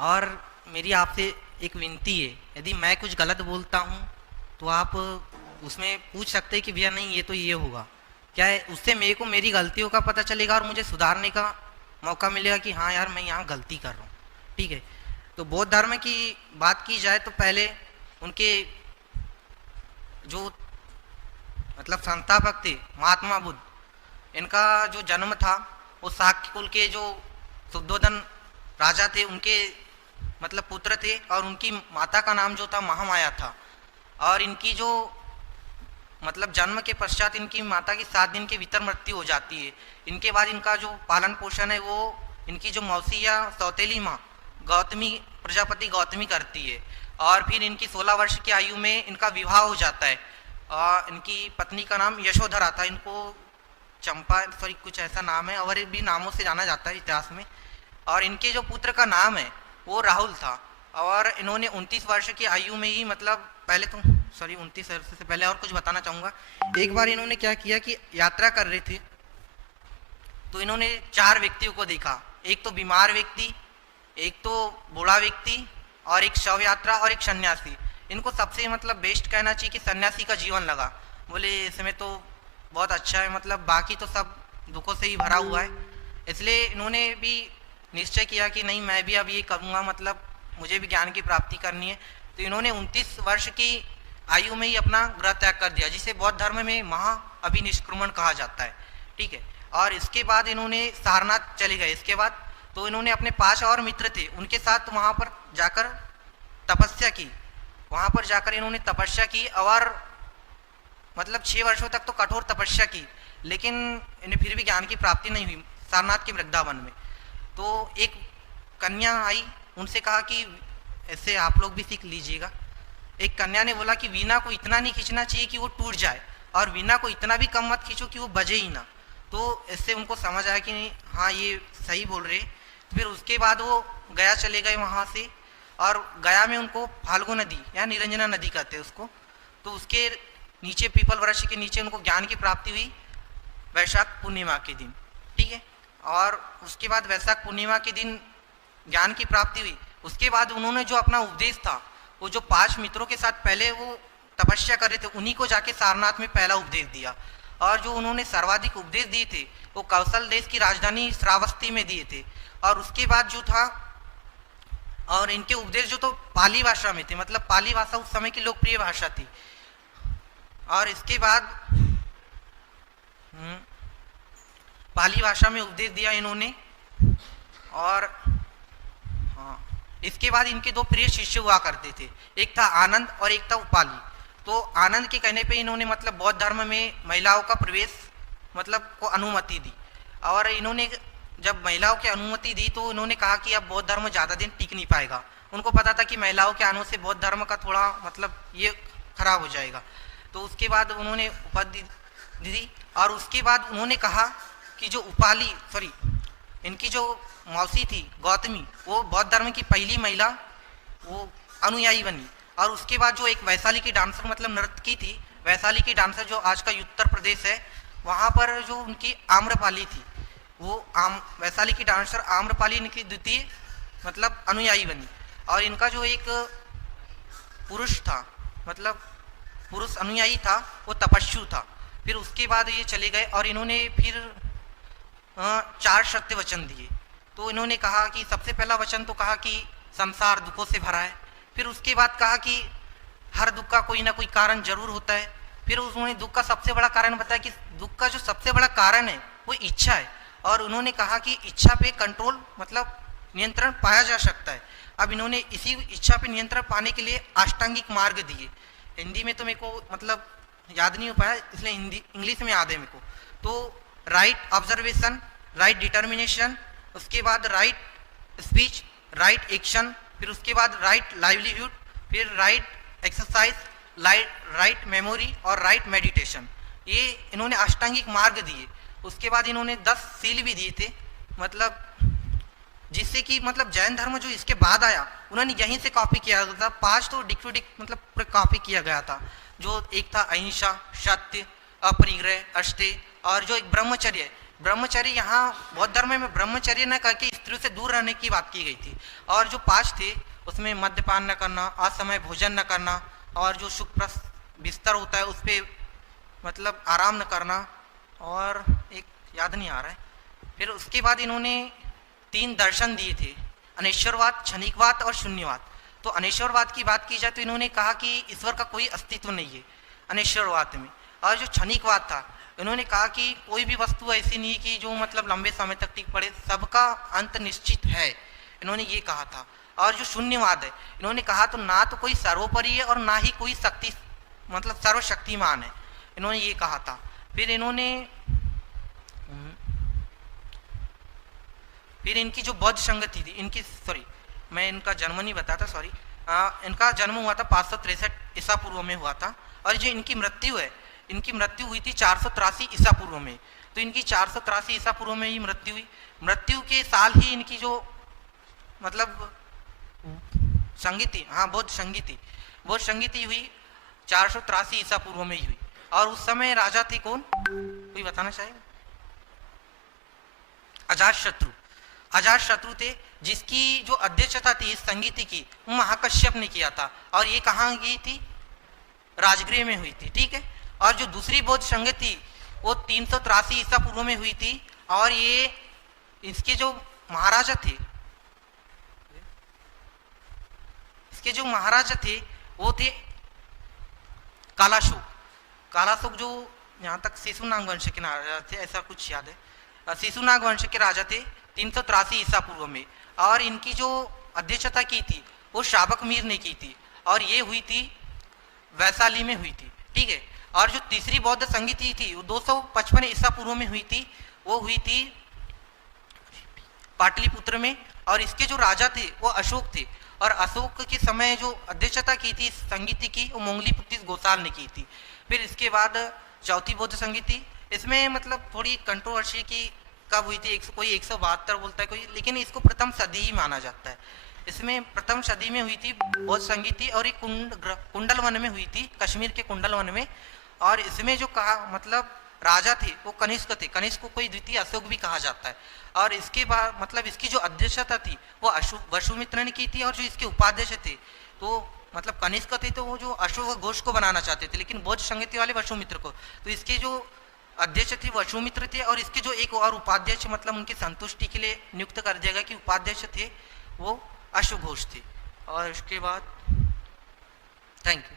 और मेरी आपसे एक विनती है, यदि मैं कुछ गलत बोलता हूँ तो आप उसमें पूछ सकते हैं कि भैया नहीं ये तो ये होगा। क्या है, उससे मेरे को मेरी गलतियों का पता चलेगा और मुझे सुधारने का मौका मिलेगा कि हाँ यार मैं यहाँ गलती कर रहा हूँ। ठीक है। तो बौद्ध धर्म की बात की जाए तो पहले उनके जो मतलब संस्थापक थे महात्मा बुद्ध, इनका जो जन्म था वो शाक्य कुल के जो शुद्धोधन राजा थे उनके मतलब पुत्र थे, और उनकी माता का नाम जो था महामाया था। और इनकी जो मतलब जन्म के पश्चात इनकी माता की 7 दिन के भीतर मृत्यु हो जाती है। इनके बाद इनका जो पालन पोषण है वो इनकी जो मौसी या सौतेली माँ गौतमी प्रजापति गौतमी करती है। और फिर इनकी 16 वर्ष की आयु में इनका विवाह हो जाता है। इनकी पत्नी का नाम यशोधरा था, इनको चंपा सॉरी कुछ ऐसा नाम है, और भी नामों से जाना जाता है इतिहास में। और इनके जो पुत्र का नाम है वो राहुल था। और इन्होंने 29 वर्ष की आयु में ही मतलब पहले तो सॉरी 29 वर्ष से पहले और कुछ बताना चाहूँगा। एक बार इन्होंने क्या किया कि यात्रा कर रहे थे तो इन्होंने 4 व्यक्तियों को देखा, एक तो बीमार व्यक्ति, एक तो बूढ़ा व्यक्ति, और एक शव यात्रा, और एक सन्यासी। इनको सबसे मतलब बेस्ट कहना चाहिए कि सन्यासी का जीवन लगा। बोले इसमें तो बहुत अच्छा है, मतलब बाकी तो सब दुखों से ही भरा हुआ है। इसलिए इन्होंने भी निश्चय किया कि नहीं मैं भी अब ये करूँगा, मतलब मुझे भी ज्ञान की प्राप्ति करनी है। तो इन्होंने 29 वर्ष की आयु में ही अपना गृह त्याग कर दिया, जिसे बौद्ध धर्म में महा अभिनिष्क्रमण कहा जाता है। ठीक है। और इसके बाद इन्होंने सारनाथ चले गए। इसके बाद तो इन्होंने अपने 5 और मित्र थे उनके साथ वहाँ पर जाकर तपस्या की। वहाँ पर जाकर इन्होंने तपस्या की और मतलब 6 वर्षों तक तो कठोर तपस्या की, लेकिन इन्हें फिर भी ज्ञान की प्राप्ति नहीं हुई सारनाथ के वृंदावन में। तो एक कन्या आई, उनसे कहा कि ऐसे आप लोग भी सीख लीजिएगा। एक कन्या ने बोला कि वीणा को इतना नहीं खींचना चाहिए कि वो टूट जाए, और वीणा को इतना भी कम मत खींचो कि वो बजे ही ना। तो इससे उनको समझ आया कि नहीं हाँ ये सही बोल रहे। तो फिर उसके बाद वो गया चले गए वहाँ से, और गया में उनको फाल्गु नदी या निरंजना नदी कहते हैं उसको। तो उसके नीचे पीपल वृक्ष के नीचे उनको ज्ञान की प्राप्ति हुई वैशाख पूर्णिमा के दिन। ठीक है। और उसके बाद वैशाख पूर्णिमा के दिन ज्ञान की प्राप्ति हुई। उसके बाद उन्होंने जो अपना उपदेश था वो जो 5 मित्रों के साथ पहले वो तपस्या कर रहे थे उन्हीं को जाके सारनाथ में पहला उपदेश दिया। और जो उन्होंने सर्वाधिक उपदेश दिए थे वो कौशल देश की राजधानी श्रावस्ती में दिए थे। और उसके बाद जो था, और इनके उपदेश जो तो पाली भाषा में थे, मतलब पाली भाषा उस समय की लोकप्रिय भाषा थी। और इसके बाद पाली भाषा में उपदेश दिया इन्होंने। और हाँ, इसके बाद इनके 2 प्रिय शिष्य हुआ करते थे, एक था आनंद और एक था उपाली। तो आनंद के कहने पे इन्होंने मतलब बौद्ध धर्म में महिलाओं का प्रवेश मतलब को अनुमति दी। और इन्होंने जब महिलाओं की अनुमति दी तो इन्होंने कहा कि अब बौद्ध धर्म ज़्यादा दिन टिक नहीं पाएगा। उनको पता था कि महिलाओं के आने से बौद्ध धर्म का थोड़ा मतलब ये खराब हो जाएगा। तो उसके बाद उन्होंने उपाधि दी। और उसके बाद उन्होंने कहा कि जो उपाली सॉरी इनकी जो मौसी थी गौतमी, वो बौद्ध धर्म की पहली महिला वो अनुयायी बनी। और उसके बाद जो एक वैशाली की डांसर मतलब नर्तकी थी, वैशाली की डांसर जो आज का उत्तर प्रदेश है, वहाँ पर जो उनकी आम्रपाली थी वो वैशाली की डांसर आम्रपाली इनकी द्वितीय मतलब अनुयायी बनी। और इनका जो एक पुरुष था मतलब पुरुष अनुयायी था वो तपस्वी था। फिर उसके बाद ये चले गए और इन्होंने फिर 4 सत्य वचन दिए। तो इन्होंने कहा कि सबसे पहला वचन तो कहा कि संसार दुखों से भरा है। फिर उसके बाद कहा कि हर दुख का कोई ना कोई कारण जरूर होता है। फिर उन्होंने दुख का सबसे बड़ा कारण बताया कि दुख का जो सबसे बड़ा कारण है वो इच्छा है। और उन्होंने कहा कि इच्छा पे कंट्रोल मतलब नियंत्रण पाया जा सकता है। अब इन्होंने इसी इच्छा पे नियंत्रण पाने के लिए अष्टांगिक मार्ग दिए। हिंदी में तो मेरे को मतलब याद नहीं हो पाया, इसलिए हिंदी इंग्लिश में याद है मेरे को। तो राइट ऑब्जर्वेशन, राइट डिटर्मिनेशन, उसके बाद राइट स्पीच, राइट एक्शन, फिर उसके बाद राइट लाइवलीहुड, फिर राइट एक्सरसाइज, राइट मेमोरी और राइट मेडिटेशन। ये इन्होंने अष्टांगिक मार्ग दिए। उसके बाद इन्होंने 10 सील भी दिए थे, मतलब जिससे कि मतलब जैन धर्म जो इसके बाद आया उन्होंने यहीं से कॉपी किया था। 5 तो डिक टू डिक मतलब पूरे कॉपी किया गया था। जो एक था अहिंसा, सत्य, अपरिग्रह, अस्तेय, और जो एक ब्रह्मचर्य है ब्रह्मचर्य, यहाँ बौद्ध धर्म में ब्रह्मचर्य न करके स्त्रियों से दूर रहने की बात की गई थी। और जो 5 थे उसमें मद्यपान न करना, असमय भोजन न करना, और जो सुख बिस्तर होता है उस पर मतलब आराम न करना, और एक याद नहीं आ रहा है। फिर उसके बाद इन्होंने 3 दर्शन दिए थे, अनेश्वरवाद, क्षणिकवाद और शून्यवाद। तो अनेश्वरवाद की बात की जाए तो इन्होंने कहा कि ईश्वर का कोई अस्तित्व नहीं है अनेश्वरवाद में। और जो क्षणिकवाद था, इन्होंने कहा कि कोई भी वस्तु ऐसी नहीं कि जो मतलब लंबे समय तक टिक पड़े, सबका अंत निश्चित है, इन्होंने ये कहा था। और जो शून्यवाद है, इन्होंने कहा तो ना तो कोई सर्वोपरि है और ना ही कोई शक्ति मतलब सर्वशक्तिमान है, इन्होंने ये कहा था। फिर इनकी जो बौद्ध संगति थी, इनकी सॉरी मैं इनका जन्म नहीं बताता, सॉरी, इनका जन्म हुआ था 563 ईसा पूर्व में हुआ था। और जो इनकी मृत्यु है, इनकी मृत्यु हुई थी 483 ईसा पूर्व में। तो इनकी 483 ईसा पूर्व में ही मृत्यु हुई। मृत्यु के साल ही इनकी जो मतलब संगीति, हाँ बौद्ध संगीति हुई 483 ईसा पूर्व में ही हुई। और उस समय राजा थे कौन, कोई बताना चाहेगा? अजातशत्रु थे, जिसकी जो अध्यक्षता थी इस संगीति की वो महाकश्यप ने किया था। और ये कहाँ गई थी? राजगृह में हुई थी, ठीक है। और जो दूसरी बौद्ध संगति वो 383 ईसा पूर्व में हुई थी। और ये इसके जो महाराजा थे, वो थे कालाशोक, जो यहाँ तक शिशुनाग वंश के राजा थे, ऐसा कुछ याद है। शिशुनाग वंश के राजा थे 383 ईसा पूर्व में। और इनकी जो अध्यक्षता की थी वो शाबक मीर ने की थी, और ये हुई थी वैशाली में हुई थी, ठीक है। और जो तीसरी बौद्ध संगीति थी वो 255 ईसा पूर्व में हुई थी, वो हुई थी पाटलिपुत्र में। और इसके जो राजा थे वो अशोक थे, और अशोक के समय जो अध्यक्षता की थी संगीति की वो मोंगली पुत्तिस गोसाल ने की थी। फिर इसके बाद चौथी बौद्ध संगीति, इसमें मतलब थोड़ी कंट्रोवर्सी की कब हुई थी, कोई 172 बोलता है कोई, लेकिन इसको प्रथम सदी ही माना जाता है। इसमें प्रथम सदी में हुई थी बौद्ध संगीति, और एक कुंडल वन में हुई थी, कश्मीर के कुंडल वन में। और इसमें जो कहा मतलब राजा थे वो कनिष्क थे, कनिष्क को कोई द्वितीय अशोक भी कहा जाता है। और इसके बाद मतलब इसकी जो अध्यक्षता थी वो वसुमित्र ने की थी, और जो इसके उपाध्यक्ष थे तो मतलब कनिष्क थे, तो वो जो अशोक घोष को बनाना चाहते थे, लेकिन बौद्ध संगीति वाले वसुमित्र को। तो इसके जो अध्यक्ष थे वसुमित्र थे, और इसके जो एक और उपाध्यक्ष मतलब उनकी संतुष्टि के लिए नियुक्त कर दिया गया कि उपाध्यक्ष थे वो अशोक घोष थे। और उसके बाद थैंक यू।